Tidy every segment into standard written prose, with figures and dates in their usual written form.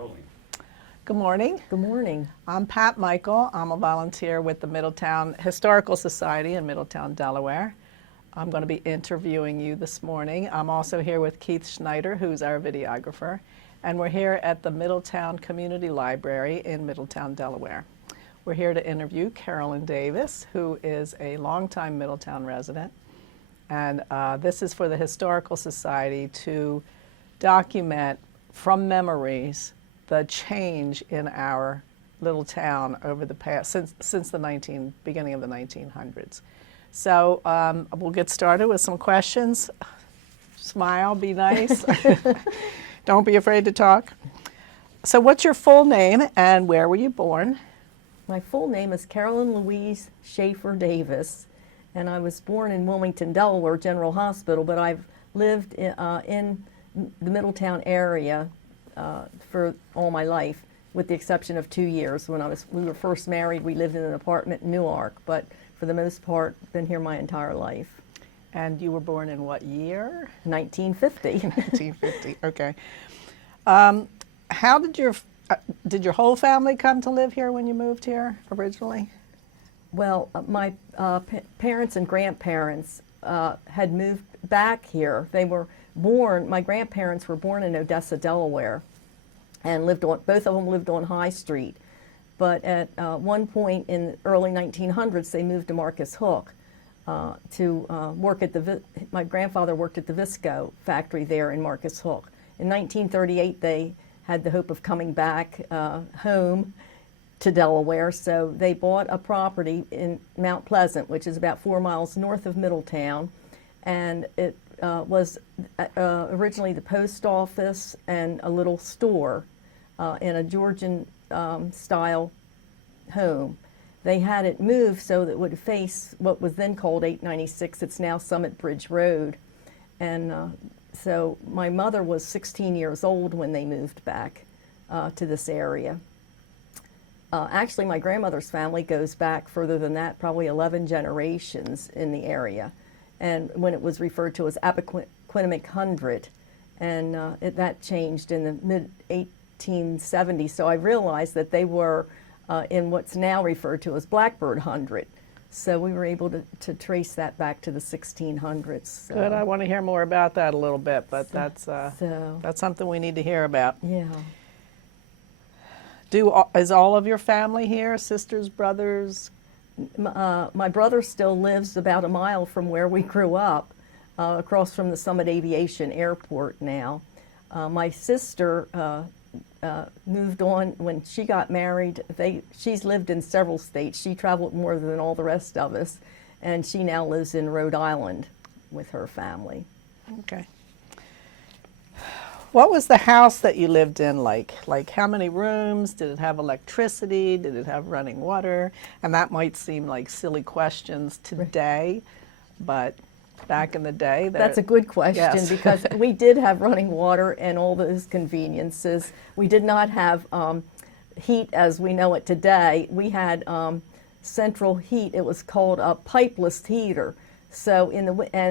Carolyn. Good morning. Good morning. I'm Pat Michael. I'm a volunteer with the Middletown Historical Society in Middletown, Delaware. I'm going to be interviewing you this morning. I'm also here with Keith Schneider, who's our videographer, and we're here at the Middletown Community Library in Middletown, Delaware. We're here to interview Carolyn Davis, who is a longtime Middletown resident, and this is for the Historical Society to document from memories the change in our little town over the past, since the beginning of the 1900s. So we'll get started with some questions. Smile, be nice. Don't be afraid to talk. So what's your full name and where were you born? My full name is Carolyn Louise Schaefer Davis, and I was born in Wilmington, Delaware General Hospital, but I've lived in the Middletown area for all my life, with the exception of 2 years. When we were first married, we lived in an apartment in Newark, but for the most part, been here my entire life. And you were born in what year? 1950. 1950, okay. How did your whole family come to live here when you moved here originally? Well, my parents and grandparents had moved back here. They were born, my grandparents were born in Odessa, Delaware, and both of them lived on High Street. But at one point in the early 1900s, they moved to Marcus Hook to work at my grandfather worked at the Visco factory there in Marcus Hook. In 1938, they had the hope of coming back home to Delaware, so they bought a property in Mount Pleasant, which is about 4 miles north of Middletown, and it was originally the post office and a little store in a Georgian style home. They had it moved so that it would face what was then called 896. It's now Summit Bridge Road. And so my mother was 16 years old when they moved back to this area. Actually, my grandmother's family goes back further than that, probably 11 generations in the area. And when it was referred to as Appoquinimink Hundred, and that changed in the mid-1870s. So I realized that they were in what's now referred to as Blackbird Hundred. So we were able to trace that back to the 1600s. So. Good, I want to hear more about that a little bit, but that's something we need to hear about. Yeah. Is all of your family here, sisters, brothers? My brother still lives about a mile from where we grew up, across from the Summit Aviation Airport now. My sister moved on when she got married. She's lived in several states. She traveled more than all the rest of us, and she now lives in Rhode Island with her family. Okay. What was the house that you lived in like? Like how many rooms? Did it have electricity? Did it have running water? And that might seem like silly questions today, but back in the day. That's a good question, yes. Because we did have running water and all those conveniences. We did not have heat as we know it today. We had central heat. It was called a pipeless heater. So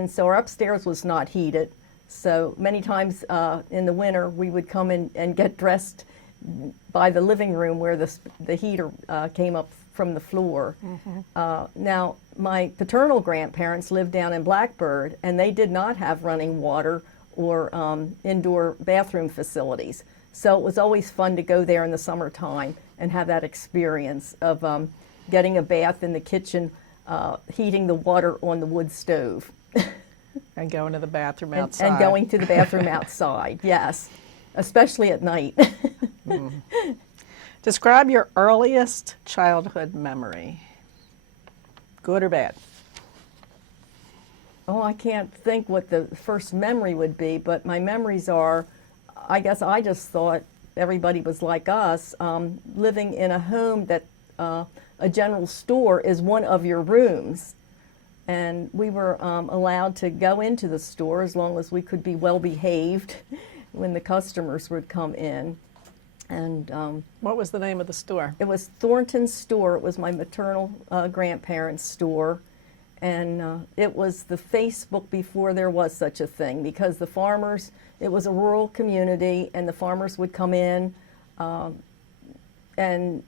so our upstairs was not heated. So many times in the winter, we would come in and get dressed by the living room where the heater came up from the floor. Mm-hmm. Now, my paternal grandparents lived down in Blackbird, and they did not have running water or indoor bathroom facilities. So it was always fun to go there in the summertime and have that experience of getting a bath in the kitchen, heating the water on the wood stove. And going to the bathroom outside. And going to the bathroom outside, yes, especially at night. Mm. Describe your earliest childhood memory, good or bad. Oh, I can't think what the first memory would be, but my memories are, I guess I just thought everybody was like us, living in a home that a general store is one of your rooms. And we were allowed to go into the store as long as we could be well behaved when the customers would come in. And what was the name of the store? It was Thornton's store. It was my maternal grandparents' store. And it was the Facebook before there was such a thing, because the farmers, it was a rural community, and the farmers would come in and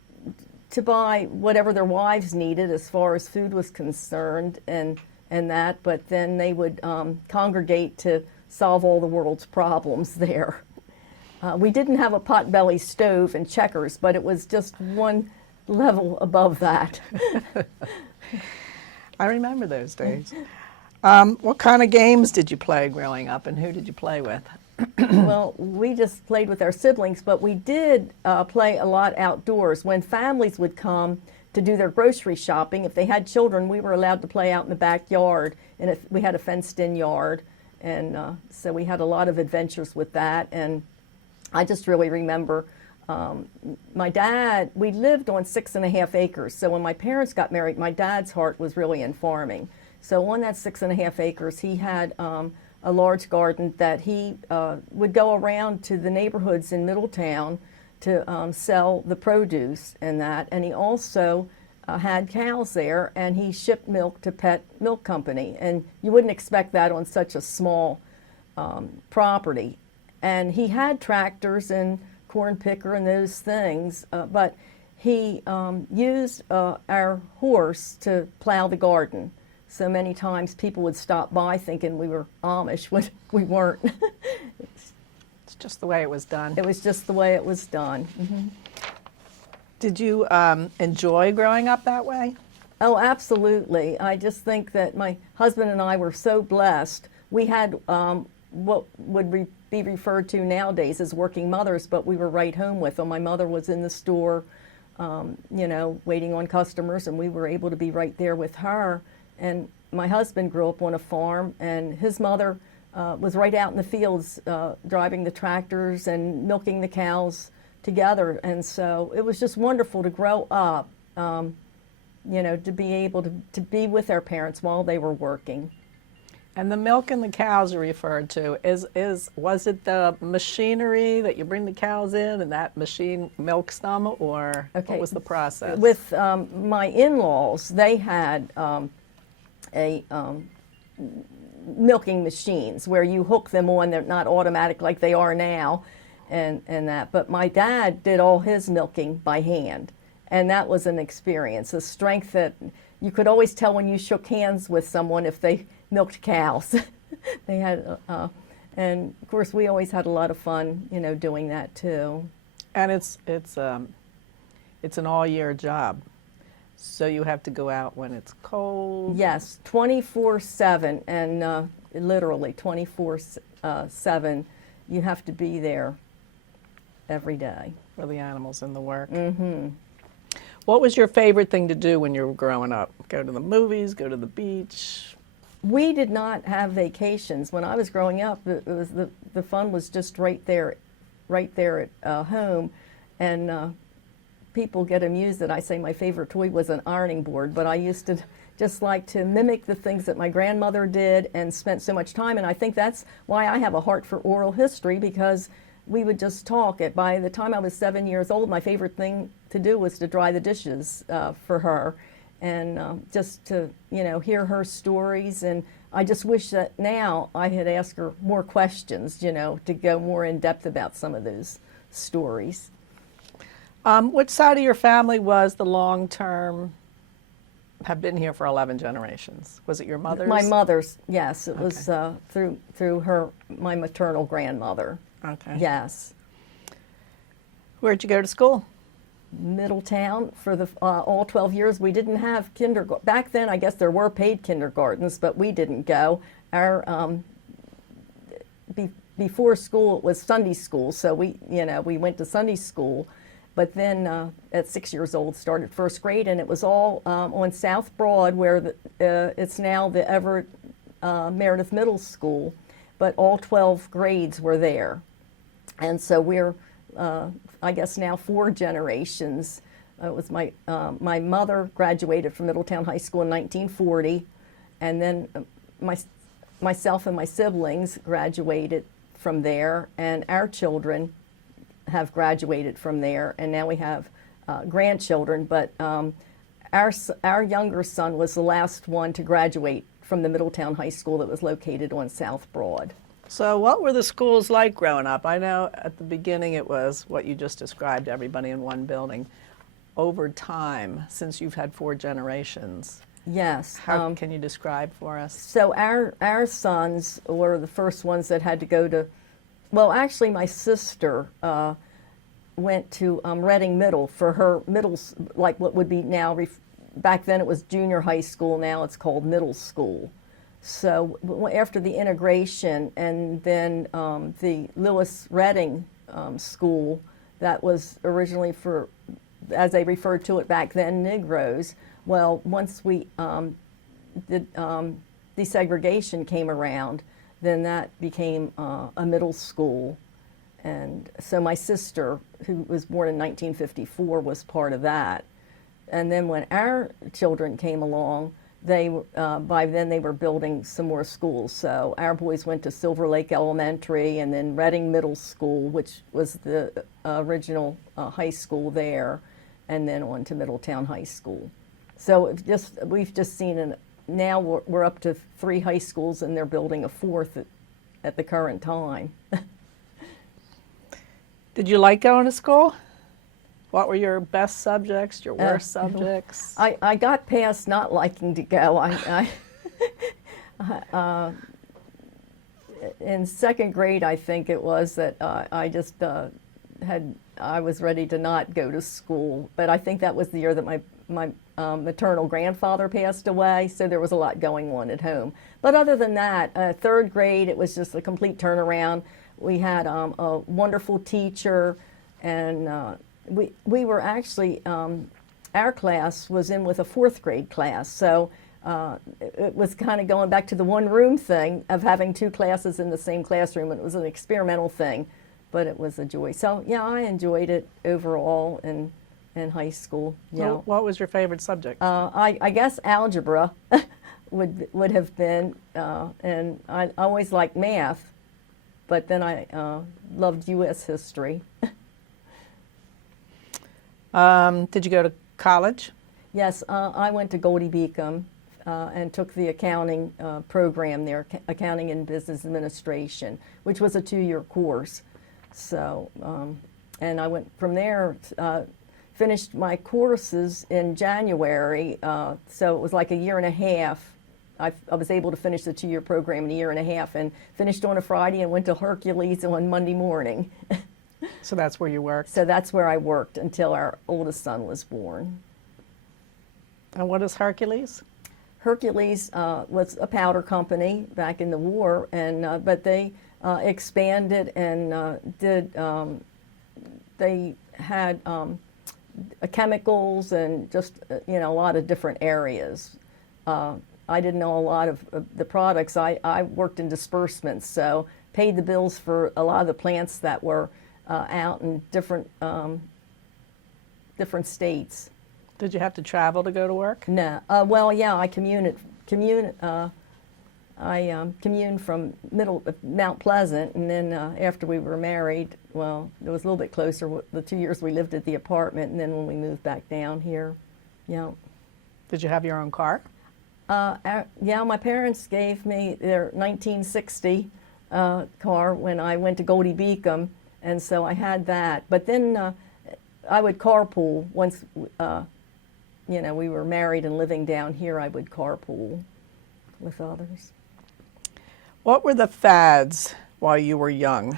to buy whatever their wives needed as far as food was concerned and that, but then they would congregate to solve all the world's problems there. We didn't have a potbelly stove and checkers, but it was just one level above that. I remember those days. What kind of games did you play growing up, and who did you play with? Well, we just played with our siblings, but we did play a lot outdoors. When families would come to do their grocery shopping, if they had children, we were allowed to play out in the backyard, and we had a fenced-in yard, and so we had a lot of adventures with that. And I just really remember my dad, we lived on 6.5 acres, so when my parents got married, my dad's heart was really in farming. So on that 6.5 acres, he had a large garden that he would go around to the neighborhoods in Middletown to sell the produce and that. And he also had cows there, and he shipped milk to Pet Milk Company. And you wouldn't expect that on such a small property. And he had tractors and corn picker and those things, but he used our horse to plow the garden. So many times people would stop by thinking we were Amish when we weren't. It's just the way it was done. It was just the way it was done. Mm-hmm. Did you enjoy growing up that way? Oh, absolutely. I just think that my husband and I were so blessed. We had what would be referred to nowadays as working mothers, but we were right home with them. My mother was in the store, waiting on customers, and we were able to be right there with her. And my husband grew up on a farm, and his mother was right out in the fields driving the tractors and milking the cows together. And so it was just wonderful to grow up, to be able to be with our parents while they were working. And the milk and the cows are referred to. Was it the machinery that you bring the cows in and that machine milks them, or Okay. what was the process? With my in-laws, they had a milking machines where you hook them on. They're not automatic like they are now, and that. But my dad did all his milking by hand, and that was an experience, a strength that you could always tell when you shook hands with someone if they milked cows. They had, and of course we always had a lot of fun, doing that too. And it's an all-year job, so you have to go out when it's cold. Yes, 24/7, and literally 24/7. You have to be there every day. For the animals and the work. Mm-hmm. What was your favorite thing to do when you were growing up? Go to the movies, go to the beach? We did not have vacations. When I was growing up, it was the fun was just right there at home. And people get amused that I say my favorite toy was an ironing board, but I used to just like to mimic the things that my grandmother did and spent so much time. And I think that's why I have a heart for oral history, because we would just talk. By the time I was 7 years old, my favorite thing to do was to dry the dishes for her, and just to hear her stories. And I just wish that now I had asked her more questions, to go more in depth about some of those stories. Which side of your family was the long-term, have been here for 11 generations? Was it your mother's? My mother's, yes. It was Okay. through my maternal grandmother. Okay. Yes. Where'd you go to school? Middletown for the all 12 years. We didn't have kindergarten. Back then, I guess there were paid kindergartens, but we didn't go. Our before school, it was Sunday school, so we went to Sunday school. But then at 6 years old, started first grade, and it was all on South Broad, where it's now the Everett Meredith Middle School. But all 12 grades were there. And so we're, I guess now 4 generations. It was my mother graduated from Middletown High School in 1940, and then myself and my siblings graduated from there, and our children have graduated from there, and now we have grandchildren. But our younger son was the last one to graduate from the Middletown High School that was located on South Broad. So what were the schools like growing up? I know at the beginning it was what you just described, everybody in one building. Over time, since you've had 4 generations, Yes. how can you describe for us? So our sons were the first ones that had to go to, well, actually my sister went to Reading Middle for her like what would be now, back then it was junior high school, now it's called middle school. So after the integration and then the Lewis Reading school, that was originally for, as they referred to it back then, Negroes. Well, once we desegregation came around, then that became a middle school. And so my sister, who was born in 1954, was part of that. And then when our children came along, by then they were building some more schools. So our boys went to Silver Lake Elementary and then Reading Middle School, which was the original high school there, and then on to Middletown High School. So we've just seen, now we're up to 3 high schools and they're building a 4th at the current time. Did you like going to school? What were your best subjects, your worst subjects? I got past not liking to go. In 2nd grade, I think it was, that I just I was ready to not go to school. But I think that was the year that my maternal grandfather passed away, so there was a lot going on at home. But other than that, 3rd grade, it was just a complete turnaround. We had a wonderful teacher, and we were actually, our class was in with a 4th grade class, so it was kind of going back to the one room thing of having 2 classes in the same classroom, and it was an experimental thing, but it was a joy. So yeah, I enjoyed it overall in high school. Yeah. What was your favorite subject? I guess algebra would have been, and I always liked math, but then I loved U.S. history. Did you go to college? Yes, I went to Goldie Beacom and took the accounting program there, Accounting and Business Administration, which was a 2-year course. So, and I went from there, finished my courses in January, so it was like a year and a half. I was able to finish the 2-year program in a year and a half, and finished on a Friday and went to Hercules on Monday morning. So that's where you worked? So that's where I worked until our oldest son was born. And what is Hercules? Hercules was a powder company back in the war, and but they expanded and they had chemicals and just a lot of different areas. I didn't know a lot of the products. I worked in disbursements, so paid the bills for a lot of the plants that were out in different states. Did you have to travel to go to work? No. Well, yeah, I communed from Mount Pleasant, and then after we were married, well, it was a little bit closer. The 2 years we lived at the apartment, and then when we moved back down here, yeah. Did you have your own car? Yeah, my parents gave me their 1960 car when I went to Goldie Beacom, and so I had that. But then I would carpool once, we were married and living down here. I would carpool with others. What were the fads while you were young?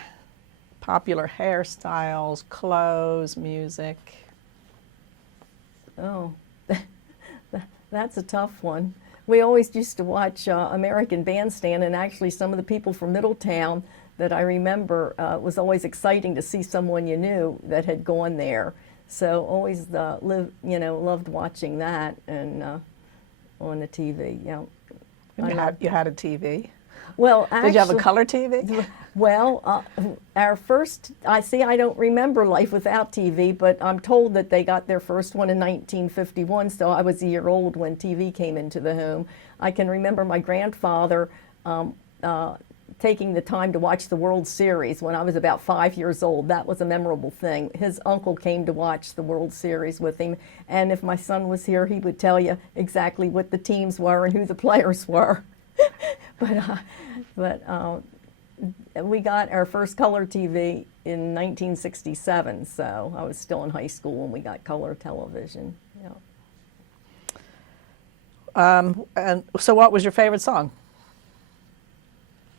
Popular hairstyles, clothes, music? Oh, that's a tough one. We always used to watch American Bandstand, and actually some of the people from Middletown that I remember was always exciting to see someone you knew that had gone there. So always loved watching that and on the TV. Yeah. You had a TV? Well, actually, did you have a color TV? Well, our first, I don't remember life without TV, but I'm told that they got their first one in 1951, so I was a year old when TV came into the home. I can remember my grandfather taking the time to watch the World Series when I was about 5 years old. That was a memorable thing. His uncle came to watch the World Series with him, and if my son was here, he would tell you exactly what the teams were and who the players were. but We got our first color TV in 1967, so I was still in high school when we got color television. Yeah. And so what was your favorite song?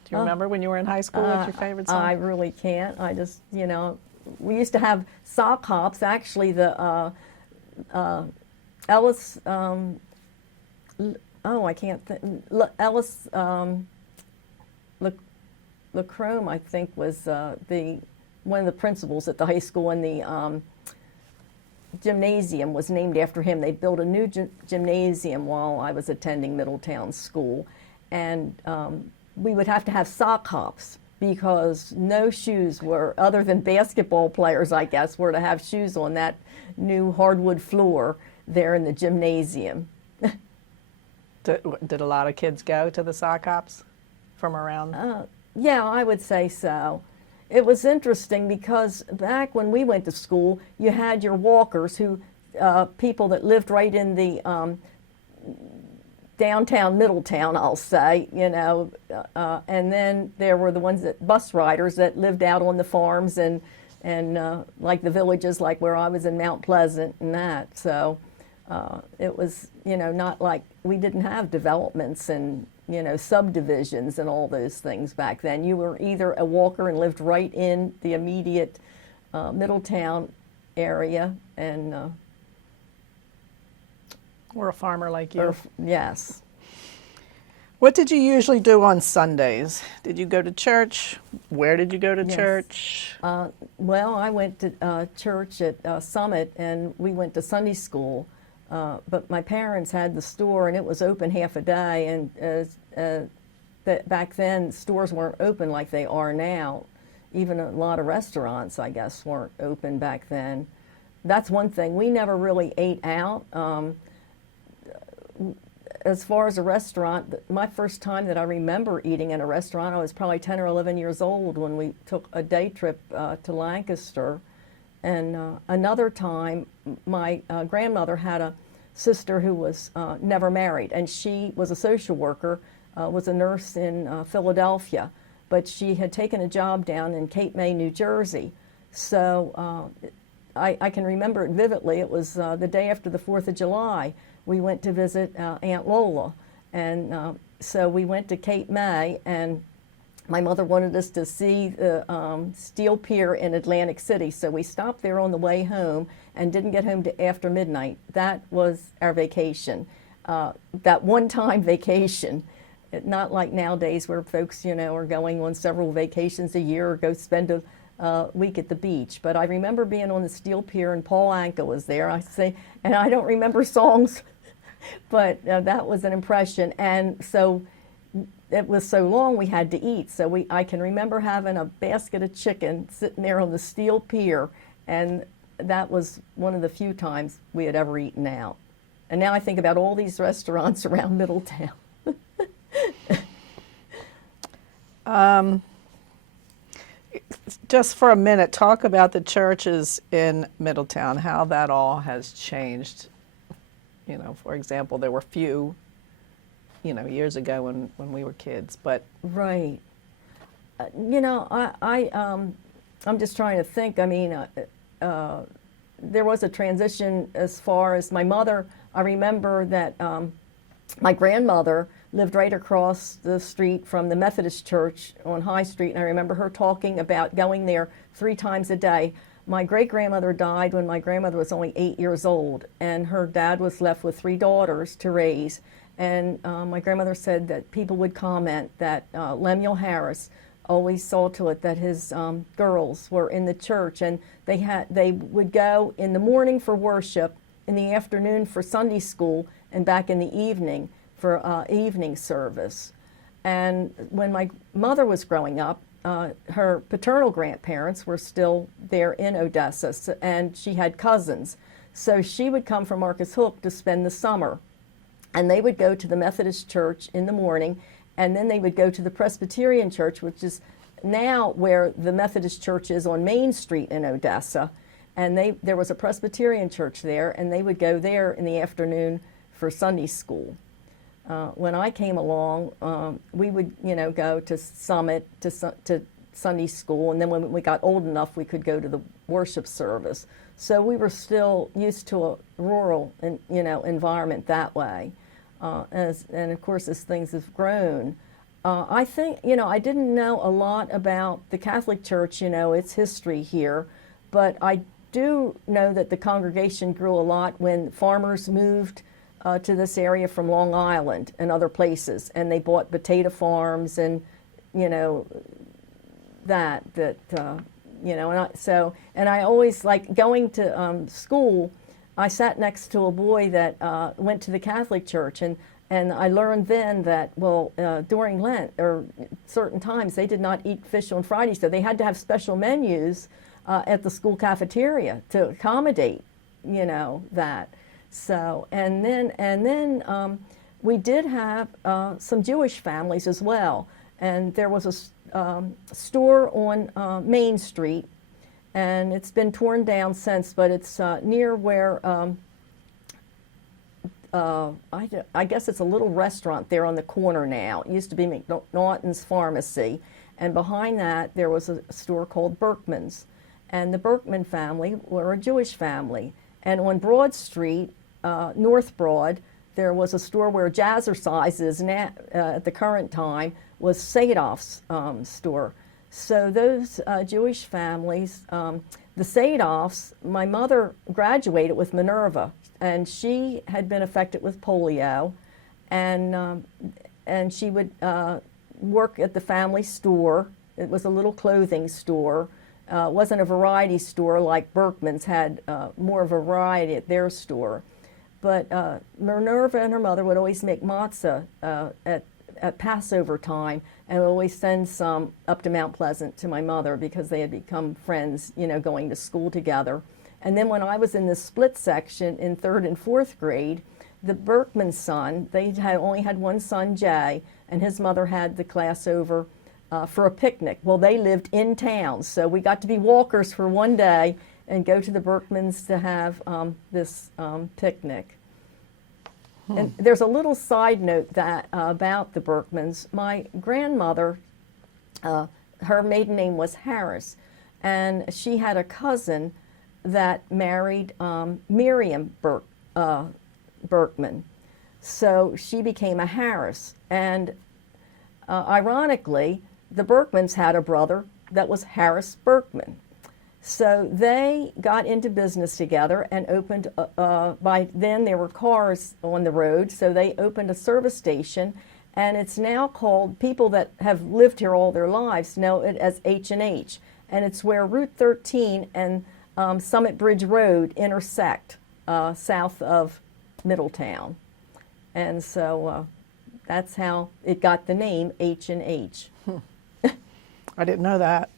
Do you remember when you were in high school what's your favorite song? I really can't. I just, we used to have sock hops. Actually, the Ellis, I can't think. Ellis Lacrome, I think, was one of the principals at the high school, and the gymnasium was named after him. They built a new gymnasium while I was attending Middletown School, and we would have to have sock hops because no shoes were, other than basketball players, I guess, were to have shoes on that new hardwood floor there in the gymnasium. Did a lot of kids go to the sock hops from around? Yeah, I would say so. It was interesting because back when we went to school, you had your walkers, people that lived right in the downtown Middletown, I'll say, and then there were the bus riders that lived out on the farms and like the villages, like where I was in Mount Pleasant and that. So it was, not like we didn't have developments and subdivisions and all those things back then. You were either a walker and lived right in the immediate Middletown area, and or a farmer like you. Yes. What did you usually do on Sundays? Did you go to church? Where did you go to Yes. church? Well, I went to church at Summit, and we went to Sunday school. But my parents had the store, and it was open half a day. And back then, stores weren't open like they are now. Even a lot of restaurants, I guess, weren't open back then. That's one thing. We never really ate out. As far as a restaurant, my first time that I remember eating in a restaurant, I was probably 10 or 11 years old when we took a day trip to Lancaster. And another time, my grandmother had a sister who was never married, and she was a social worker, was a nurse in Philadelphia, but she had taken a job down in Cape May, New Jersey. So I can remember it vividly. It was the day after the 4th of July. We went to visit Aunt Lola, and so we went to Cape May, and my mother wanted us to see the Steel Pier in Atlantic City, so we stopped there on the way home and didn't get home after midnight. That was our vacation, that one-time vacation. Not like nowadays where folks, are going on several vacations a year or go spend a week at the beach. But I remember being on the Steel Pier, and Paul Anka was there. And I don't remember songs, but that was an impression. And so it was so long we had to eat. So I can remember having a basket of chicken sitting there on the Steel Pier, and that was one of the few times we had ever eaten out. And now I think about all these restaurants around Middletown. Just for a minute, talk about the churches in Middletown, how that all has changed. For example, there were few, years ago when we were kids, but. Right. I'm just trying to think. I mean, there was a transition as far as my mother. I remember that my grandmother lived right across the street from the Methodist Church on High Street, and I remember her talking about going there 3 times a day. My great-grandmother died when my grandmother was only 8 years old, and her dad was left with 3 daughters to raise. And my grandmother said that people would comment that Lemuel Harris always saw to it that his girls were in the church, and they would go in the morning for worship, in the afternoon for Sunday school, and back in the evening for evening service. And when my mother was growing up, her paternal grandparents were still there in Odessa, and she had cousins. So she would come from Marcus Hook to spend the summer. And they would go to the Methodist Church in the morning, and then they would go to the Presbyterian Church, which is now where the Methodist Church is on Main Street in Odessa. And there was a Presbyterian church there, and they would go there in the afternoon for Sunday school. when I came along, we would, go to Summit, to Sunday school, and then when we got old enough, we could go to the worship service. So we were still used to a rural, environment that way. And of course, as things have grown, I think, I didn't know a lot about the Catholic Church, its history here, but I do know that the congregation grew a lot when farmers moved to this area from Long Island and other places, and they bought potato farms and, and I always, like, going to school, I sat next to a boy that went to the Catholic Church, and I learned then that, during Lent or certain times, they did not eat fish on Friday, so they had to have special menus at the school cafeteria to accommodate, that. So, and then we did have some Jewish families as well, and there was a store on Main Street, and it's been torn down since, but it's near where I guess it's a little restaurant there on the corner now. It used to be McNaughton's Pharmacy, and behind that there was a store called Berkman's, and the Berkman family were a Jewish family. And on Broad Street, North Broad, there was a store where Jazzercise is now, at the current time, was Sadov's store. So those Jewish families, the Sadovs, my mother graduated with Minerva, and she had been affected with polio, and she would work at the family store. It was a little clothing store. It wasn't a variety store like Berkman's had more of a variety at their store. But Minerva and her mother would always make matzah at Passover time, and would always send some up to Mount Pleasant to my mother because they had become friends, going to school together. And then when I was in the split section in 3rd and 4th grade, the Berkman son, they had only had one son, Jay, and his mother had the class over for a picnic. Well, they lived in town, so we got to be walkers for one day and go to the Berkmans to have this picnic. And there's a little side note that about the Berkmans. My grandmother, her maiden name was Harris, and she had a cousin that married Miriam Berkman. So she became a Harris. And ironically, the Berkmans had a brother that was Harris Berkman. So they got into business together and opened, by then there were cars on the road, so they opened a service station, and it's now called, people that have lived here all their lives know it as H&H. And it's where Route 13 and Summit Bridge Road intersect south of Middletown. And so that's how it got the name H&H. I didn't know that.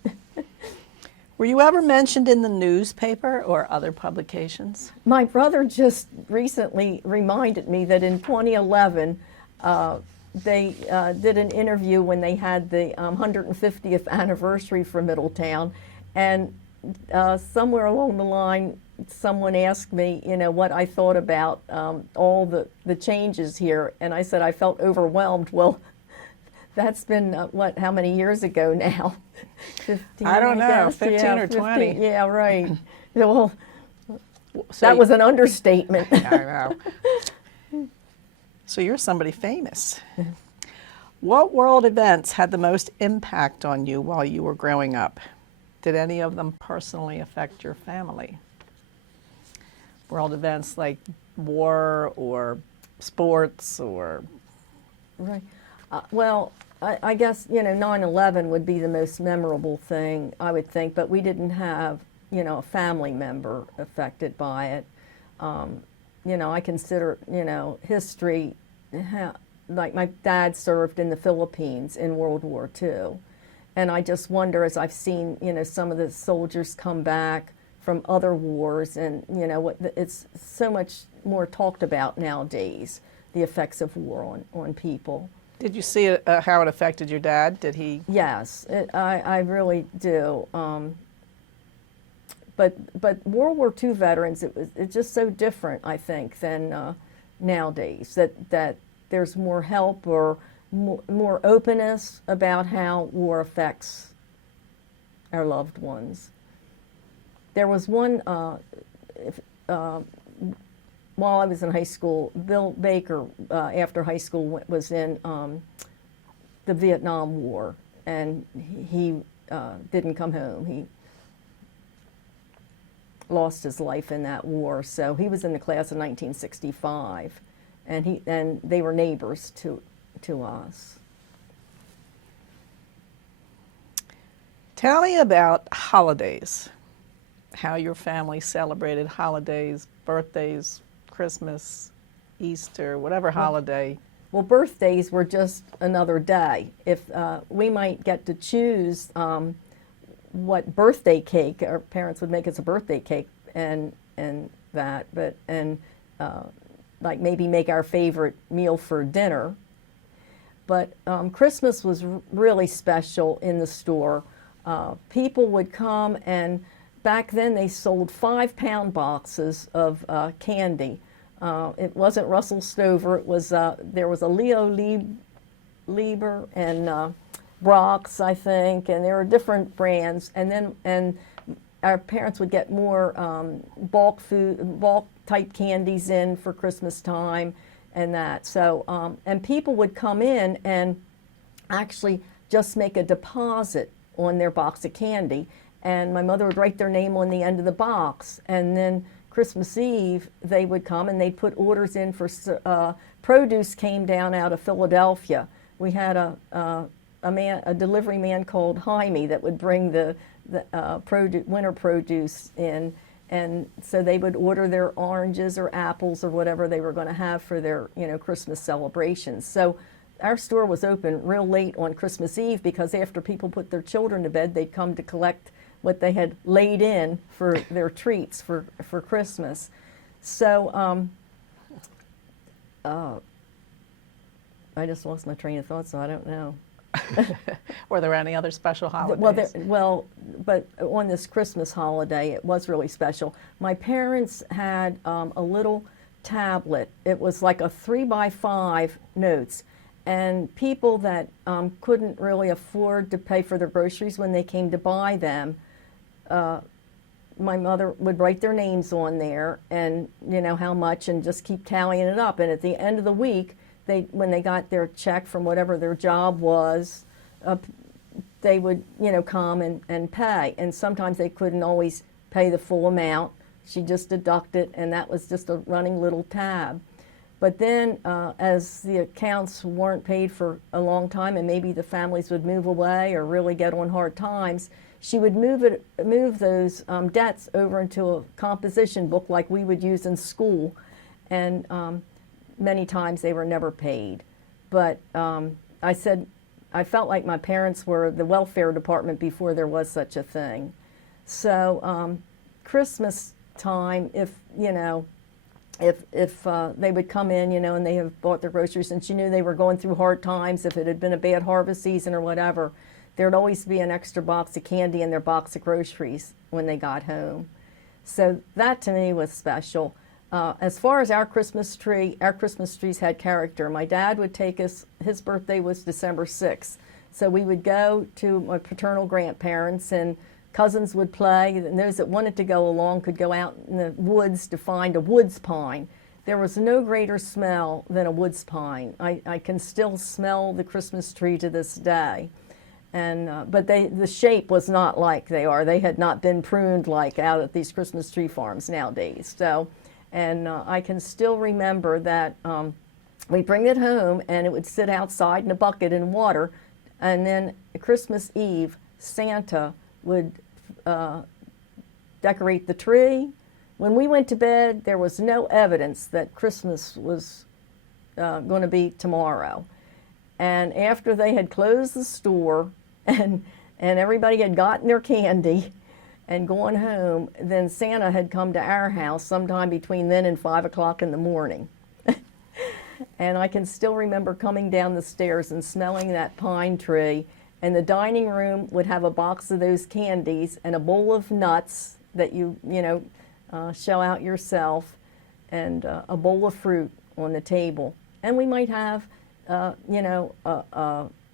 Were you ever mentioned in the newspaper or other publications? My brother just recently reminded me that in 2011, they did an interview when they had the 150th anniversary for Middletown, and somewhere along the line, someone asked me, what I thought about all the changes here, and I said I felt overwhelmed. Well, that's been, how many years ago now? 15, I don't know, guess. 15 yeah, or 20. 15, yeah, right. Well, So that was an understatement. I know. So you're somebody famous. What world events had the most impact on you while you were growing up? Did any of them personally affect your family? World events like war or sports or... Right. Well, I guess, 9/11 would be the most memorable thing, I would think, but we didn't have, a family member affected by it. I consider, history, like my dad served in the Philippines in World War II. And I just wonder, as I've seen, some of the soldiers come back from other wars, and, it's so much more talked about nowadays, the effects of war on people. Did you see how it affected your dad? Did he? Yes, I really do. But World War II veterans, it's just so different, I think, than nowadays. That there's more help or more openness about how war affects our loved ones. There was one, while I was in high school, Bill Baker, after high school, was in the Vietnam War, and he didn't come home. He lost his life in that war, so he was in the class of 1965, and they were neighbors to us. Tell me about holidays, how your family celebrated holidays, birthdays, Christmas, Easter, whatever holiday. Well, birthdays were just another day. If we might get to choose what birthday cake our parents would make us a birthday cake and that, but like maybe make our favorite meal for dinner. But Christmas was really special in the store. People would come, and back then they sold 5-pound boxes of candy. It wasn't Russell Stover. It was there was a Leo Lieber and Brock's, I think, and there were different brands. And our parents would get more bulk type candies in for Christmas time, and that. So and people would come in and actually just make a deposit on their box of candy, and my mother would write their name on the end of the box, and then Christmas Eve they would come and they'd put orders in for produce. Came down out of Philadelphia. We had a delivery man called Jaime that would bring the winter produce in, and so they would order their oranges or apples or whatever they were going to have for their Christmas celebrations. So our store was open real late on Christmas Eve, because after people put their children to bed, they'd come to collect what they had laid in for their treats for Christmas. So I just lost my train of thought, so I don't know. Were there any other special holidays? But on this Christmas holiday, it was really special. My parents had a little tablet. It was like a 3x5 notes. And people that couldn't really afford to pay for their groceries when they came to buy them, my mother would write their names on there and how much, and just keep tallying it up. And at the end of the week, when they got their check from whatever their job was, they would come and pay. And sometimes they couldn't always pay the full amount. She just deducted, and that was just a running little tab. But then as the accounts weren't paid for a long time, and maybe the families would move away or really get on hard times, she would move those debts over into a composition book like we would use in school. And many times they were never paid. But I felt like my parents were the welfare department before there was such a thing. So Christmas time, if they would come in, and they have bought their groceries, and she knew they were going through hard times, if it had been a bad harvest season or whatever, there'd always be an extra box of candy in their box of groceries when they got home. So that to me was special. As far as our Christmas trees had character. My dad would take us, his birthday was December 6th, so we would go to my paternal grandparents, and cousins would play, and those that wanted to go along could go out in the woods to find a woods pine. There was no greater smell than a woods pine. I can still smell the Christmas tree to this day. And but the shape was not like they are. They had not been pruned like out at these Christmas tree farms nowadays. So, and I can still remember that we'd bring it home, and it would sit outside in a bucket in water, and then Christmas Eve, Santa would decorate the tree. When we went to bed, there was no evidence that Christmas was going to be tomorrow. And after they had closed the store and everybody had gotten their candy and gone home, then Santa had come to our house sometime between then and 5 o'clock in the morning. And I can still remember coming down the stairs and smelling that pine tree, and the dining room would have a box of those candies and a bowl of nuts that you shell out yourself, and a bowl of fruit on the table. And we might have, you know,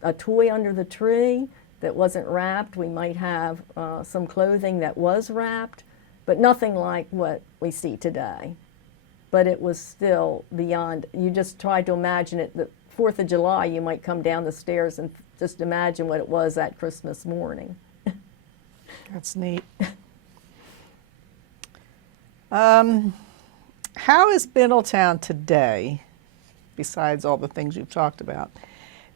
a toy under the tree that wasn't wrapped. We might have some clothing that was wrapped, but nothing like what we see today. But it was still beyond, you just tried to imagine it. The 4th of July, you might come down the stairs and just imagine what it was that Christmas morning. That's neat. How is Middletown today, besides all the things you've talked about,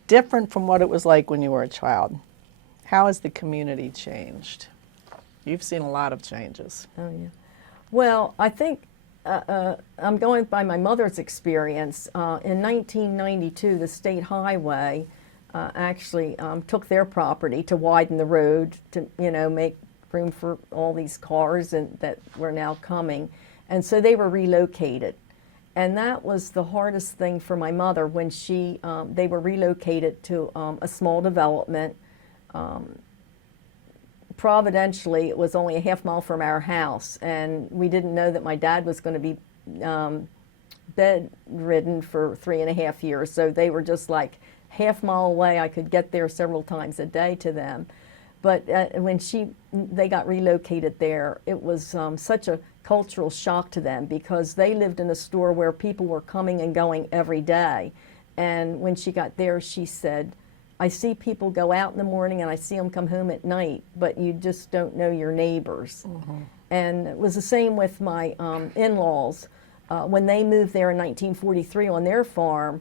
different from what it was like when you were a child? How has the community changed? You've seen a lot of changes. Oh, yeah. Well, I think I'm going by my mother's experience. In 1992, the state highway actually took their property to widen the road to, you know, make room for all these cars that were now coming. And so they were relocated. And that was the hardest thing for my mother when they were relocated to a small development. Providentially, it was only a half mile from our house, and we didn't know that my dad was going to be bedridden for 3.5 years. So they were just like half mile away. I could get there several times a day to them. But when they got relocated there, it was such a cultural shock to them because they lived in a store where people were coming and going every day. And when she got there, she said, I see people go out in the morning and I see them come home at night, but you just don't know your neighbors. Mm-hmm. And it was the same with my in-laws. When they moved there in 1943 on their farm,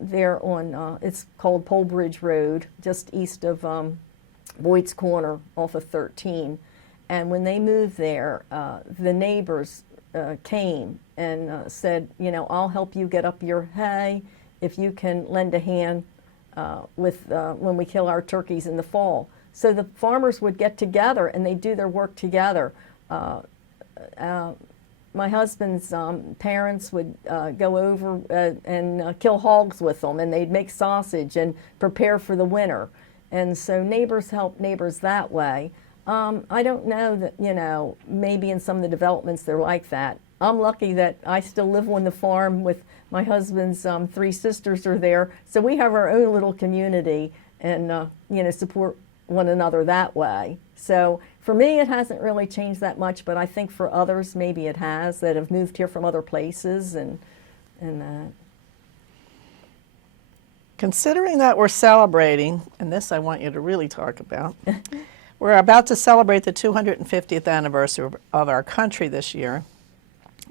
there on, it's called Pole Bridge Road, just east of Boyd's Corner off of 13. And when they moved there, the neighbors came and said, you know, I'll help you get up your hay if you can lend a hand when we kill our turkeys in the fall. So the farmers would get together and they'd do their work together. My husband's parents would go over and kill hogs with them, and they'd make sausage and prepare for the winter. And so neighbors help neighbors that way. I don't know that, you know, maybe in some of the developments they're like that. I'm lucky that I still live on the farm with my husband's 3 sisters are there. So we have our own little community and, you know, support one another that way. So for me, it hasn't really changed that much, but I think for others, maybe it has, that have moved here from other places and that. Considering that we're celebrating, and this I want you to really talk about, we're about to celebrate the 250th anniversary of our country this year.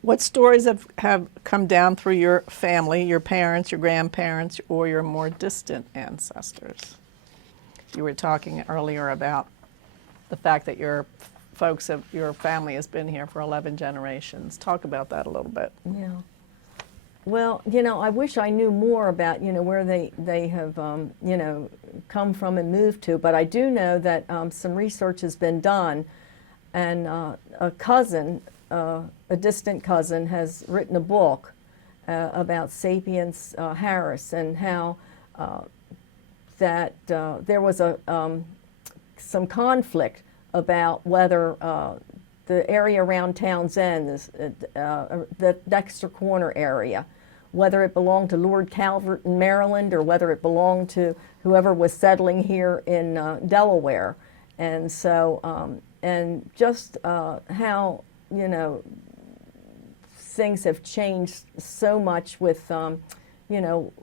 What stories have come down through your family, your parents, your grandparents, or your more distant ancestors? You were talking earlier about the fact that your family has been here for 11 generations. Talk about that a little bit. Yeah. Well, you know, I wish I knew more about, you know, where they have, you know, come from and moved to, but I do know that some research has been done, and a cousin, a distant cousin, has written a book about Sapiens Harris and how that there was some conflict about whether the area around Towns End, the Dexter Corner area, whether it belonged to Lord Calvert in Maryland or whether it belonged to whoever was settling here in Delaware. And so, and just how, you know, things have changed so much with, you know,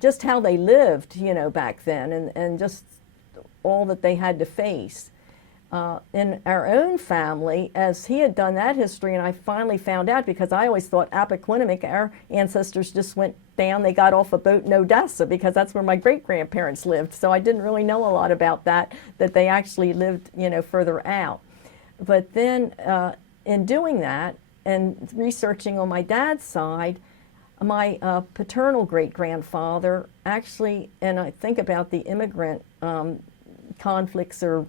just how they lived, you know, back then, and just all that they had to face. In our own family, as he had done that history, and I finally found out, because I always thought Appoquinimink, our ancestors just went down, they got off a boat in Odessa, because that's where my great-grandparents lived. So I didn't really know a lot about that they actually lived, you know, further out. But then in doing that and researching on my dad's side, my paternal great-grandfather actually, and I think about the immigrant conflicts or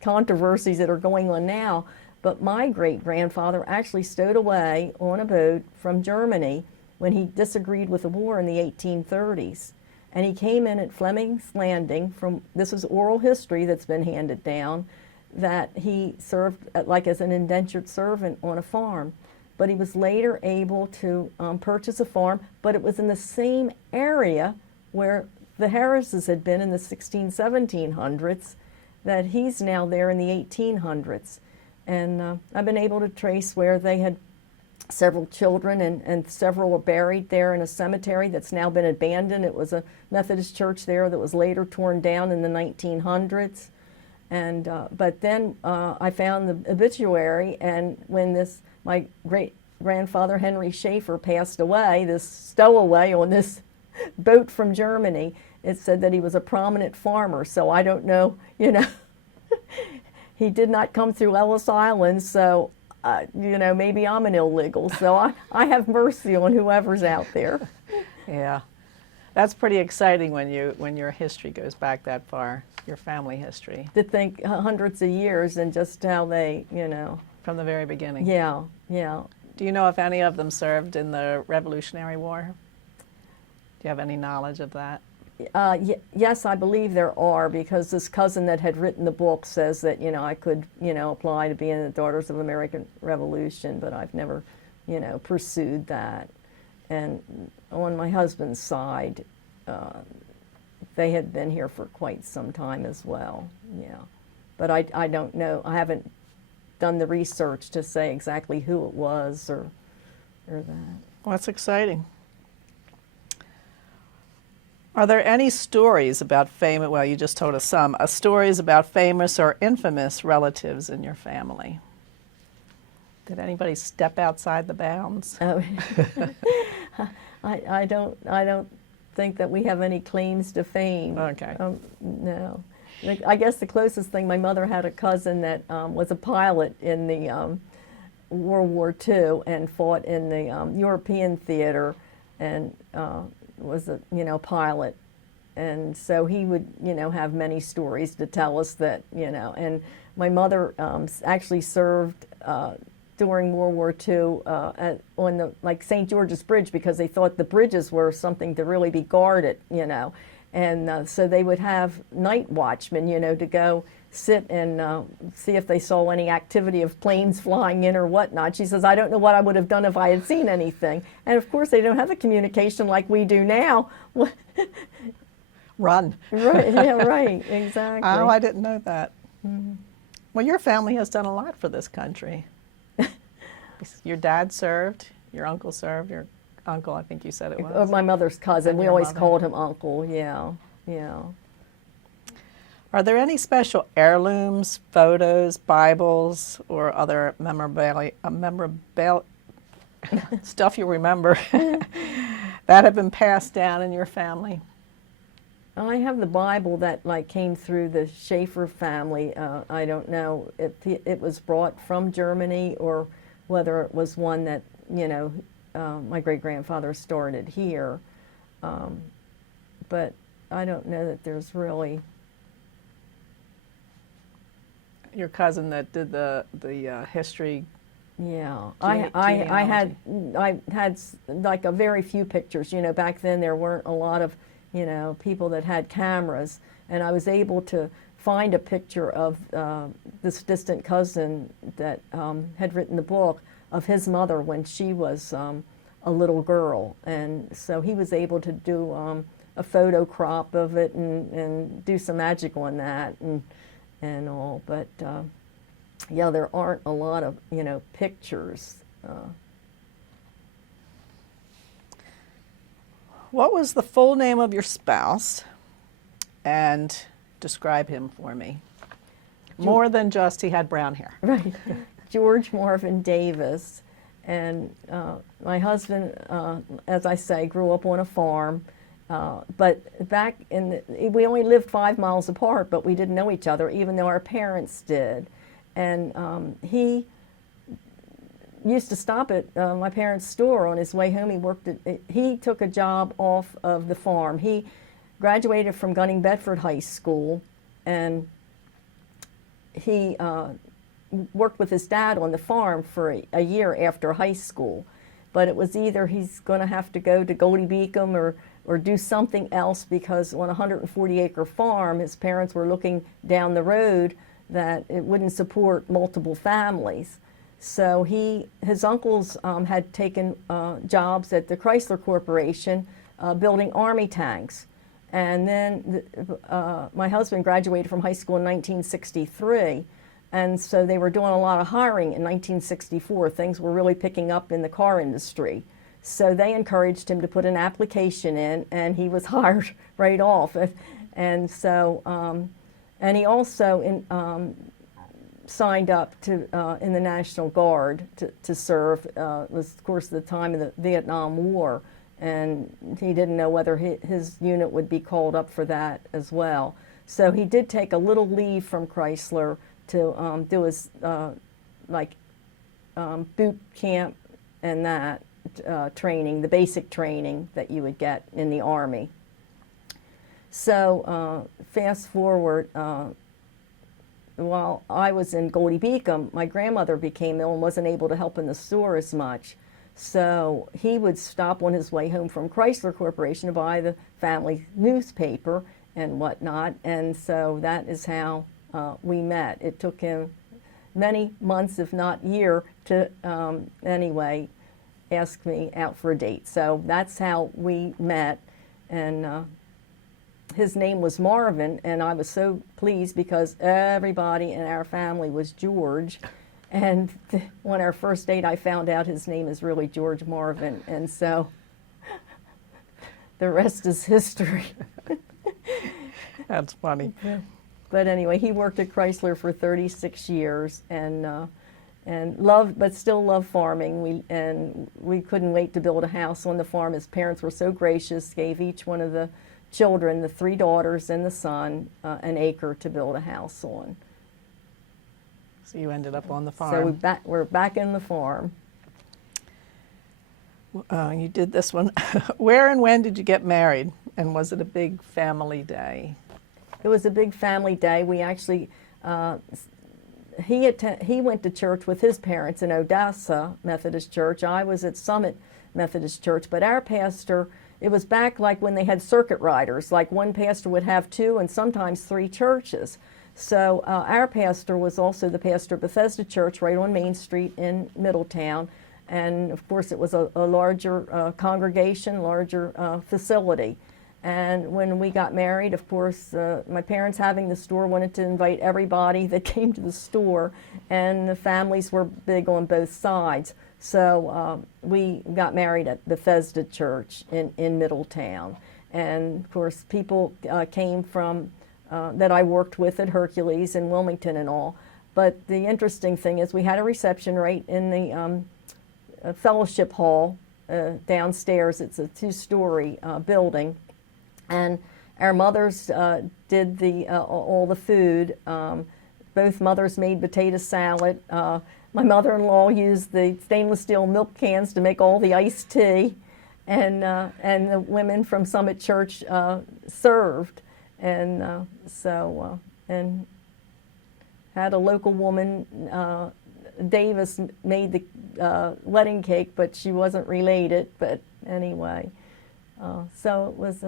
controversies that are going on now, but my great-grandfather actually stowed away on a boat from Germany when he disagreed with the war in the 1830s. And he came in at Fleming's Landing this is oral history that's been handed down, that he served like as an indentured servant on a farm. but he was later able to purchase a farm, but it was in the same area where the Harrises had been in the 1700s, that he's now there in the 1800s. And I've been able to trace where they had several children, and several were buried there in a cemetery that's now been abandoned. It was a Methodist church there that was later torn down in the 1900s. And but then I found the obituary, and when my great-grandfather Henry Schaefer passed away, this stowaway on this boat from Germany, it said that he was a prominent farmer. So I don't know, he did not come through Ellis Island, so maybe I'm an illegal. So I have mercy on whoever's out there. Yeah, that's pretty exciting when your history goes back that far, your family history. To think hundreds of years and just how they, From the very beginning. Yeah, yeah. Do you know if any of them served in the Revolutionary War? Do you have any knowledge of that? Yes, I believe there are, because this cousin that had written the book says that, I could, apply to be in the Daughters of American Revolution, but I've never, pursued that. And on my husband's side, they had been here for quite some time as well, yeah. But I don't know, I haven't done the research to say exactly who it was or that. Well, that's exciting. Are there any stories about famous, well, you just told us some, stories about famous or infamous relatives in your family? Did anybody step outside the bounds? Oh, I don't think that we have any claims to fame. Okay. No. I guess the closest thing, my mother had a cousin that was a pilot in the World War II and fought in the European theater, and was a pilot, and so he would have many stories to tell us that and my mother actually served during World War II on the St. George's Bridge, because they thought the bridges were something to really be guarded, and so they would have night watchmen to go sit and see if they saw any activity of planes flying in or whatnot. She says, I don't know what I would have done if I had seen anything. And of course, they don't have the communication like we do now. Run. Right, yeah, right, exactly. Oh, I didn't know that. Mm-hmm. Well, your family has done a lot for this country. Your dad served, your uncle served, your uncle, I think you said it was. My mother's cousin. And we your always mother. called him uncle, yeah, yeah. Are there any special heirlooms, photos, Bibles, or other memorabilia stuff you remember that have been passed down in your family? I have the Bible that came through the Schaefer family. I don't know if it was brought from Germany or whether it was one that my great-grandfather started here. But I don't know that there's really. Your cousin that did the history. Yeah, I had a very few pictures. Back then there weren't a lot of people that had cameras, and I was able to find a picture of this distant cousin that had written the book of his mother when she was a little girl, and so he was able to do a photo crop of it and do some magic on that and all, but yeah, there aren't a lot of pictures. What was the full name of your spouse, and describe him for me? More than just he had brown hair. Right, George Marvin Davis, and my husband, as I say, grew up on a farm. But back we only lived 5 miles apart, but we didn't know each other, even though our parents did. And he used to stop at my parents' store on his way home. He took a job off of the farm. He graduated from Gunning Bedford High School, and he worked with his dad on the farm for a year after high school. But it was either he's going to have to go to Goldie Beacom or do something else, because on a 140-acre farm, his parents were looking down the road that it wouldn't support multiple families. So his uncles had taken jobs at the Chrysler Corporation building Army tanks. And then my husband graduated from high school in 1963, and so they were doing a lot of hiring in 1964. Things were really picking up in the car industry. So they encouraged him to put an application in, and he was hired right off. And so, and he also signed up to in the National Guard to serve. It was, of course, the time of the Vietnam War, and he didn't know whether his unit would be called up for that as well. So he did take a little leave from Chrysler to do his boot camp and that training, the basic training that you would get in the Army. So fast forward, while I was in Goldie Beacom, my grandmother became ill and wasn't able to help in the store as much. So he would stop on his way home from Chrysler Corporation to buy the family newspaper and whatnot. And so that is how we met. It took him many months, if not year, to anyway ask me out for a date. So that's how we met. And his name was Marvin, and I was so pleased because everybody in our family was George. And on our first date, I found out his name is really George Marvin, and so the rest is history. That's funny. But anyway, he worked at Chrysler for 36 years, and loved, but still loved farming. We couldn't wait to build a house on the farm. His parents were so gracious, gave each one of the children, the 3 daughters and the son, an acre to build a house on. So you ended up on the farm. So we're back in the farm. You did this one. Where and when did you get married? And was it a big family day? It was a big family day. We actually, he went to church with his parents in Odessa Methodist Church. I was at Summit Methodist Church. But our pastor, it was back like when they had circuit riders. Like one pastor would have 2 and sometimes 3 churches. So our pastor was also the pastor of Bethesda Church right on Main Street in Middletown. And of course it was a larger congregation, larger facility. And when we got married, of course, my parents having the store wanted to invite everybody that came to the store, and the families were big on both sides. So we got married at Bethesda Church in Middletown. And of course people came from that I worked with at Hercules and Wilmington and all. But the interesting thing is we had a reception right in the fellowship hall downstairs. It's a 2-story building. And our mothers did all the food. Both mothers made potato salad. My mother-in-law used the stainless steel milk cans to make all the iced tea. And the women from Summit Church served. And and had a local woman, Davis, made the wedding cake, but she wasn't related. But anyway, so it was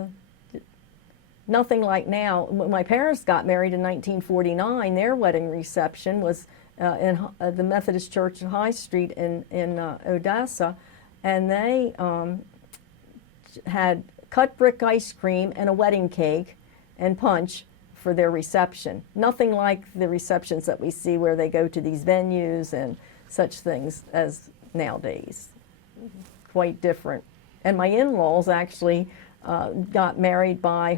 nothing like now. When my parents got married in 1949, their wedding reception was in the Methodist Church on High Street in Odessa, and they had cut brick ice cream and a wedding cake and punch for their reception. Nothing like the receptions that we see where they go to these venues and such things as nowadays. Quite different. And my in-laws actually got married by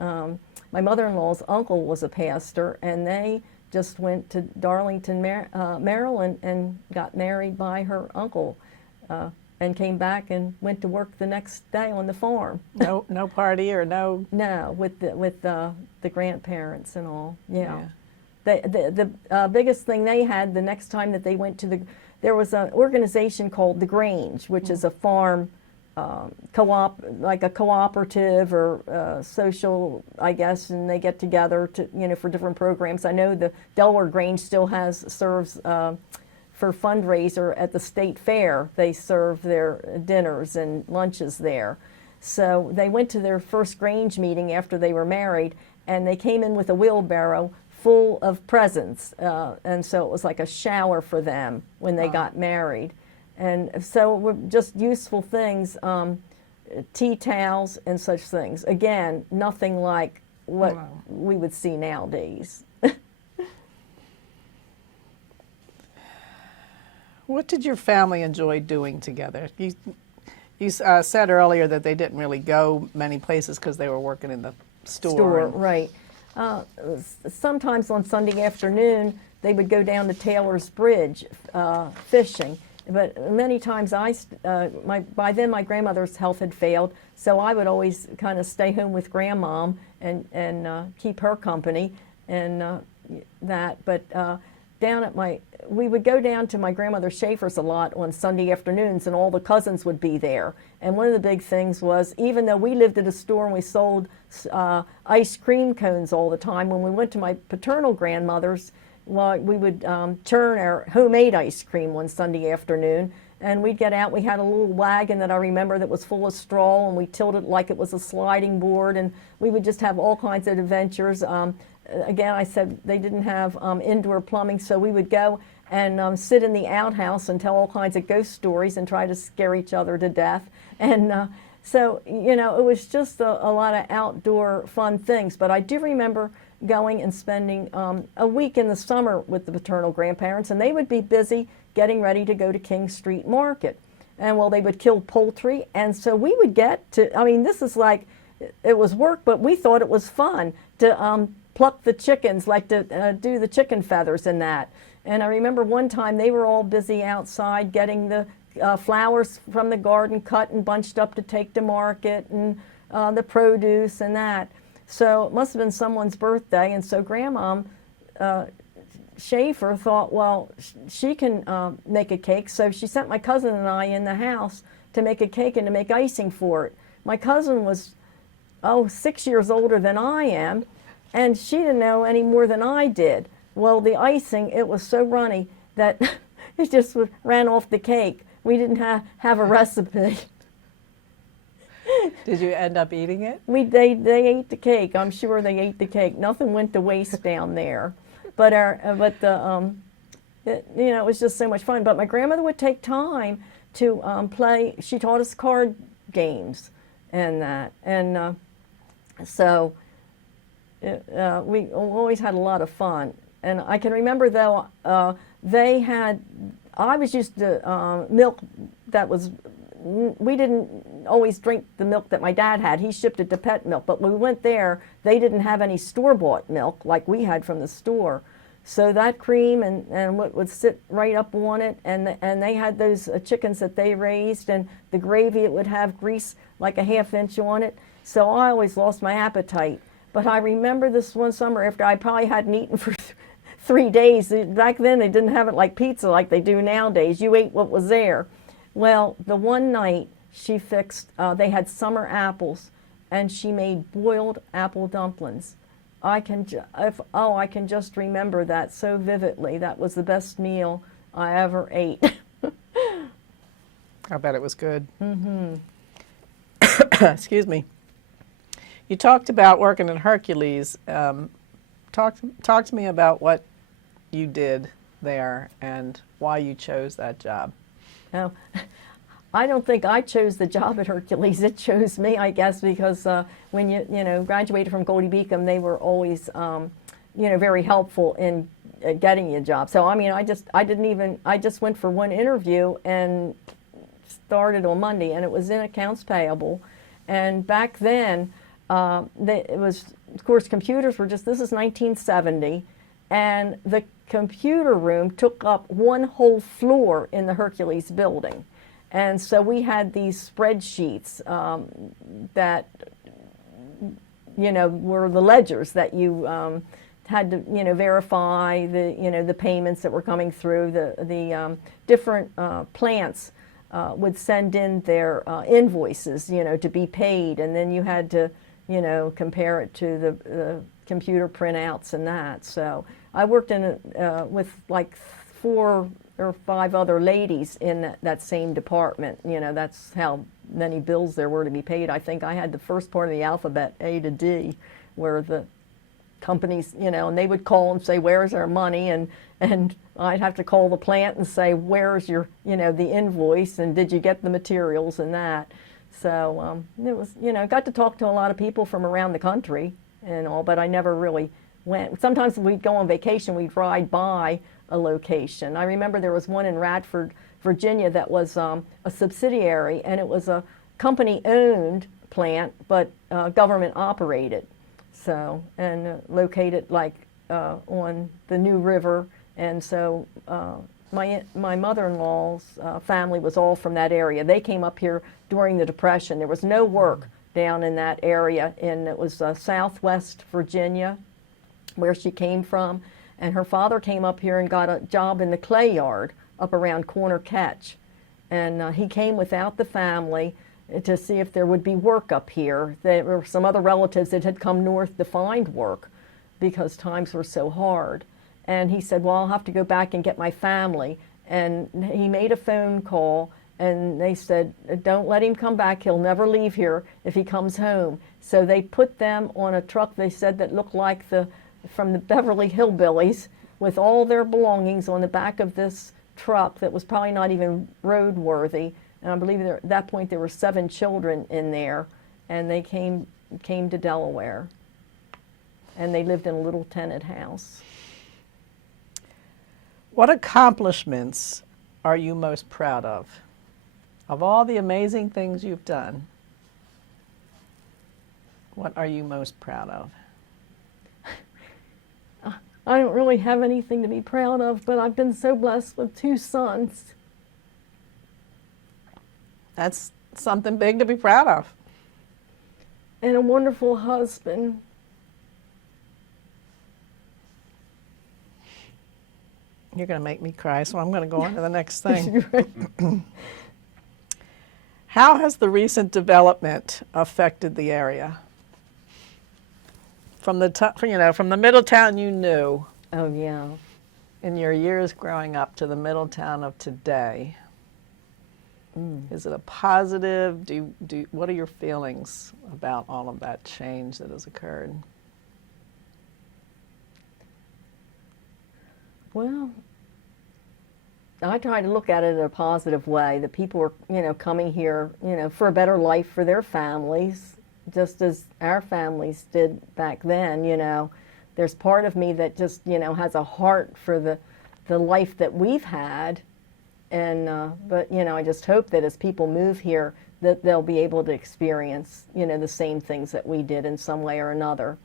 my mother-in-law's uncle was a pastor, and they just went to Darlington, Maryland, and got married by her uncle. And came back and went to work the next day on the farm. No party or no? No, with the grandparents and all. Yeah. The biggest thing they had the next time that they went to there was an organization called the Grange, which is a farm like a cooperative or social, I guess, and they get together to for different programs. I know the Delaware Grange still serves. For fundraiser at the state fair, they serve their dinners and lunches there. So they went to their first Grange meeting after they were married, and they came in with a wheelbarrow full of presents, and so it was like a shower for them when they Oh. got married. And so it were just useful things, tea towels and such things. Again, nothing like what Wow. we would see nowadays. What did your family enjoy doing together? You said earlier that they didn't really go many places because they were working in the store. Right. Sometimes on Sunday afternoon, they would go down to Taylor's Bridge fishing. But many times by then my grandmother's health had failed, so I would always kind of stay home with grandmom and keep her company and that. But we would go down to my grandmother Schaefer's a lot on Sunday afternoons, and all the cousins would be there. And one of the big things was, even though we lived at a store and we sold ice cream cones all the time, when we went to my paternal grandmother's, well, we would churn our homemade ice cream one Sunday afternoon, and we'd get out. We had a little wagon that I remember that was full of straw, and we tilted it like it was a sliding board, and we would just have all kinds of adventures. Again, I said they didn't have indoor plumbing, so we would go and sit in the outhouse and tell all kinds of ghost stories and try to scare each other to death. And so, you know, it was just a lot of outdoor fun things. But I do remember going and spending a week in the summer with the paternal grandparents, and they would be busy getting ready to go to King Street Market. And well, they would kill poultry, and so we would get to, I mean, this is like, it was work, but we thought it was fun to pluck the chickens, like to do the chicken feathers and that. And I remember one time they were all busy outside getting the flowers from the garden cut and bunched up to take to market, and the produce and that. So it must have been someone's birthday, and so Grandmom Schaefer thought, well, she can make a cake, so she sent my cousin and I in the house to make a cake and to make icing for it. My cousin was, 6 years older than I am, and she didn't know any more than I did. Well, the icing, it was so runny that it just ran off the cake. We didn't have a recipe. Did you end up eating it? They ate the cake. I'm sure they ate the cake. Nothing went to waste down there. But it was just so much fun. But my grandmother would take time to play. She taught us card games and that, and so we always had a lot of fun. And I can remember though I was used to milk that was. We didn't always drink the milk that my dad had. He shipped it to Pet Milk. But when we went there, they didn't have any store-bought milk like we had from the store. So that cream and what would sit right up on it, and they had those chickens that they raised, and the gravy, it would have grease like a ½ inch on it. So I always lost my appetite. But I remember this one summer after I probably hadn't eaten for 3 days. Back then they didn't have it like pizza like they do nowadays. You ate what was there. Well, the one night she fixed, they had summer apples, and she made boiled apple dumplings. I can just remember that so vividly. That was the best meal I ever ate. I bet it was good. Mm-hmm. Excuse me. You talked about working in Hercules. Talk to me about what you did there and why you chose that job. No, I don't think I chose the job at Hercules. It chose me, I guess, because when you graduated from Goldie Beacom, they were always very helpful in getting you a job. So I mean, I just went for one interview and started on Monday, and it was in accounts payable. And back then, it was, of course, computers were just. This is 1970, and the computer room took up one whole floor in the Hercules building. And so we had these spreadsheets that, were the ledgers that you had to, verify the payments that were coming through. The different plants would send in their invoices, to be paid, and then you had to, compare it to the computer printouts and that. So I worked with like 4 or 5 other ladies in that same department. That's how many bills there were to be paid. I think I had the first part of the alphabet, A to D, where the companies, and they would call and say, "Where's our money?" And I'd have to call the plant and say, "Where's your, the invoice, and did you get the materials and that?" So it was, got to talk to a lot of people from around the country and all, but I never really went. Sometimes we'd go on vacation, we'd ride by a location. I remember there was one in Radford, Virginia that was a subsidiary, and it was a company-owned plant, but government operated. So, and located like on the New River, and so my mother-in-law's family was all from that area. They came up here during the Depression. There was no work down in that area, and it was Southwest Virginia, where she came from. And her father came up here and got a job in the clay yard up around Corner Ketch. And he came without the family to see if there would be work up here. There were some other relatives that had come north to find work because times were so hard. And he said, "Well, I'll have to go back and get my family." And he made a phone call, and they said, "Don't let him come back. He'll never leave here if he comes home." So they put them on a truck, they said, that looked like from the Beverly Hillbillies, with all their belongings on the back of this truck that was probably not even roadworthy. And I believe at that point there were 7 children in there, and they came to Delaware. And they lived in a little tenant house. What accomplishments are you most proud of? Of all the amazing things you've done, what are you most proud of? I don't really have anything to be proud of, but I've been so blessed with 2 sons. That's something big to be proud of. And a wonderful husband. You're going to make me cry, so I'm going to go on to the next thing. How has the recent development affected the area? From the Middletown you knew Oh, yeah. in your years growing up to the Middletown of today, is it a positive? What are your feelings about all of that change that has occurred? Well, I try to look at it in a positive way, that people are, coming here, for a better life for their families, just as our families did back then, There's part of me that just, has a heart for the life that we've had. And, but, I just hope that as people move here, that they'll be able to experience, the same things that we did in some way or another.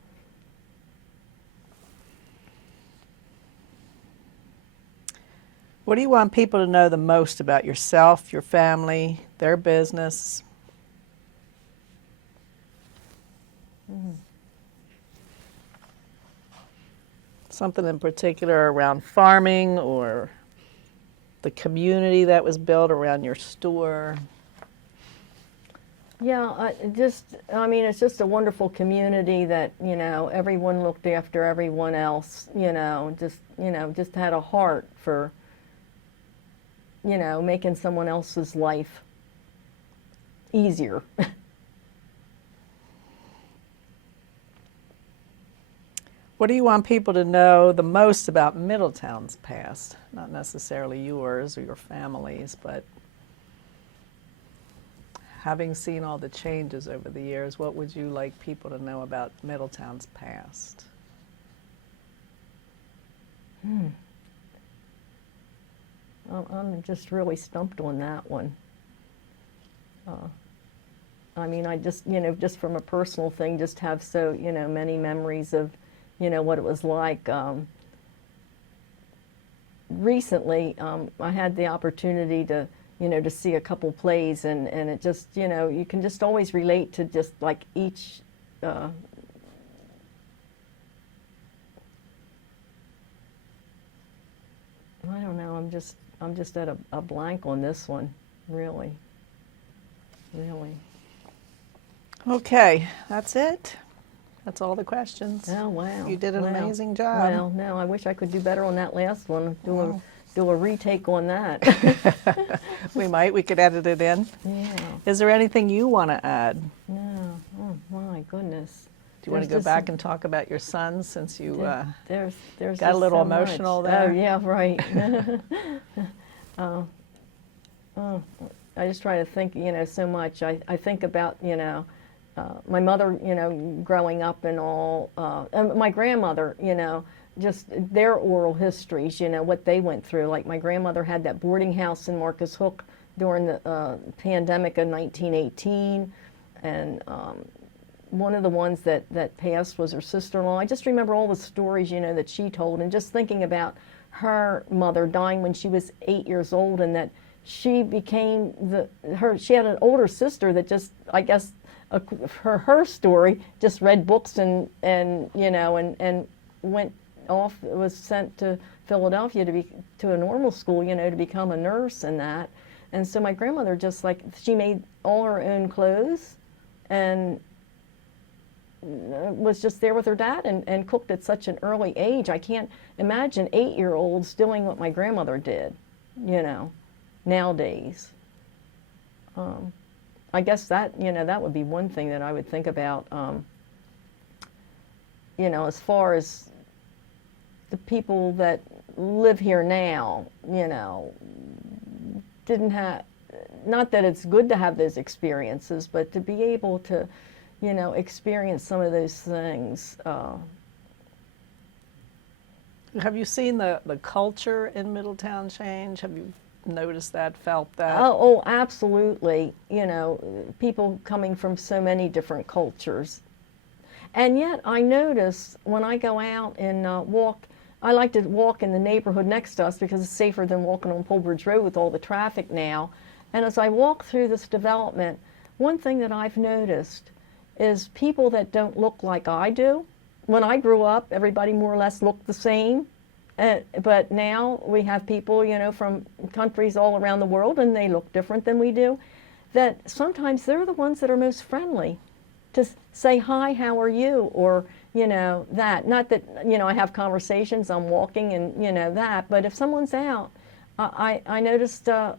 What do you want people to know the most about yourself, your family, their business? Something in particular around farming or the community that was built around your store? Yeah, it's just a wonderful community that, everyone looked after everyone else, just had a heart for, making someone else's life easier. What do you want people to know the most about Middletown's past? Not necessarily yours or your family's, but having seen all the changes over the years, what would you like people to know about Middletown's past? I'm just really stumped on that one. I just, just from a personal thing, just have so, many memories of, what it was like. Recently, I had the opportunity to, to see a couple plays, and it just, you can just always relate to just like each, I don't know, I'm just at a blank on this one, really. Okay, that's it. That's all the questions. Oh, wow. You did an Wow. amazing job. Well, no, I wish I could do better on that last one. Do a retake on that. We could edit it in. Yeah. Is there anything you want to add? No. Oh, my goodness. Do you want to go back and talk about your son since you there's got a just little so much. emotional there? Oh yeah, right. I just try to think, so much. I think about, my mother, growing up and all, and my grandmother, just their oral histories, what they went through. Like my grandmother had that boarding house in Marcus Hook during the pandemic of 1918, and one of the ones that passed was her sister-in-law. I just remember all the stories, that she told, and just thinking about her mother dying when she was 8 years old, and that she became she had an older sister that just, I guess, her story, just read books and went off, was sent to Philadelphia to a normal school, to become a nurse and that. And so my grandmother just she made all her own clothes and was just there with her dad and cooked at such an early age. I can't imagine 8-year-olds doing what my grandmother did, nowadays. I guess that, that would be one thing that I would think about, as far as the people that live here now, didn't have, not that it's good to have those experiences, but to be able to, experience some of those things. Have you seen the culture in Middletown change? Have you noticed that, felt that? Oh, absolutely. People coming from so many different cultures. And yet I notice when I go out and walk, I like to walk in the neighborhood next to us because it's safer than walking on Polbridge Road with all the traffic now. And as I walk through this development, one thing that I've noticed is people that don't look like I do. When I grew up, everybody more or less looked the same. But now we have people, from countries all around the world, and they look different than we do, that sometimes they're the ones that are most friendly to say, hi, how are you? Or, that. Not that, I have conversations, I'm walking and, that, but if someone's out, I noticed the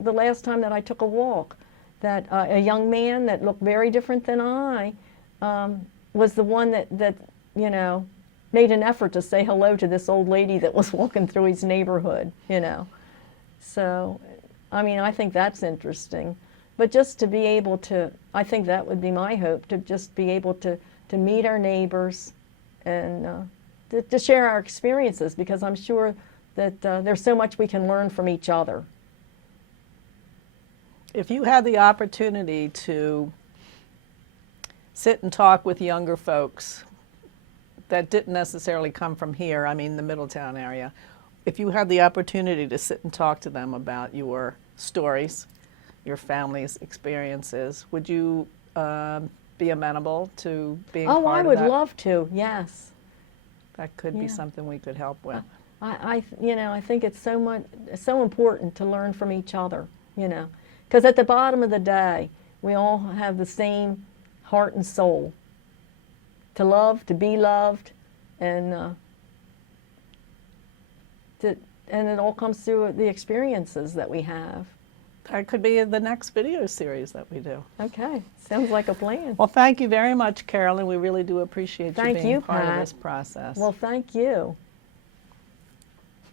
last time that I took a walk, that a young man that looked very different than I was the one that made an effort to say hello to this old lady that was walking through his neighborhood, So, I think that's interesting. But just to be able to, I think that would be my hope, to just be able to meet our neighbors and to share our experiences, because I'm sure that there's so much we can learn from each other. If you had the opportunity to sit and talk with younger folks that didn't necessarily come from here, the Middletown area, if you had the opportunity to sit and talk to them about your stories, your family's experiences, would you be amenable to being part of that? Oh, I would love to, yes. That could be something we could help with. I think it's so important to learn from each other, because at the bottom of the day, we all have the same heart and soul. To love, to be loved, and it all comes through the experiences that we have. That could be the next video series that we do. Okay, sounds like a plan. Well, thank you very much, Carolyn. We really do appreciate you being part of Pat. this process. Well, thank you.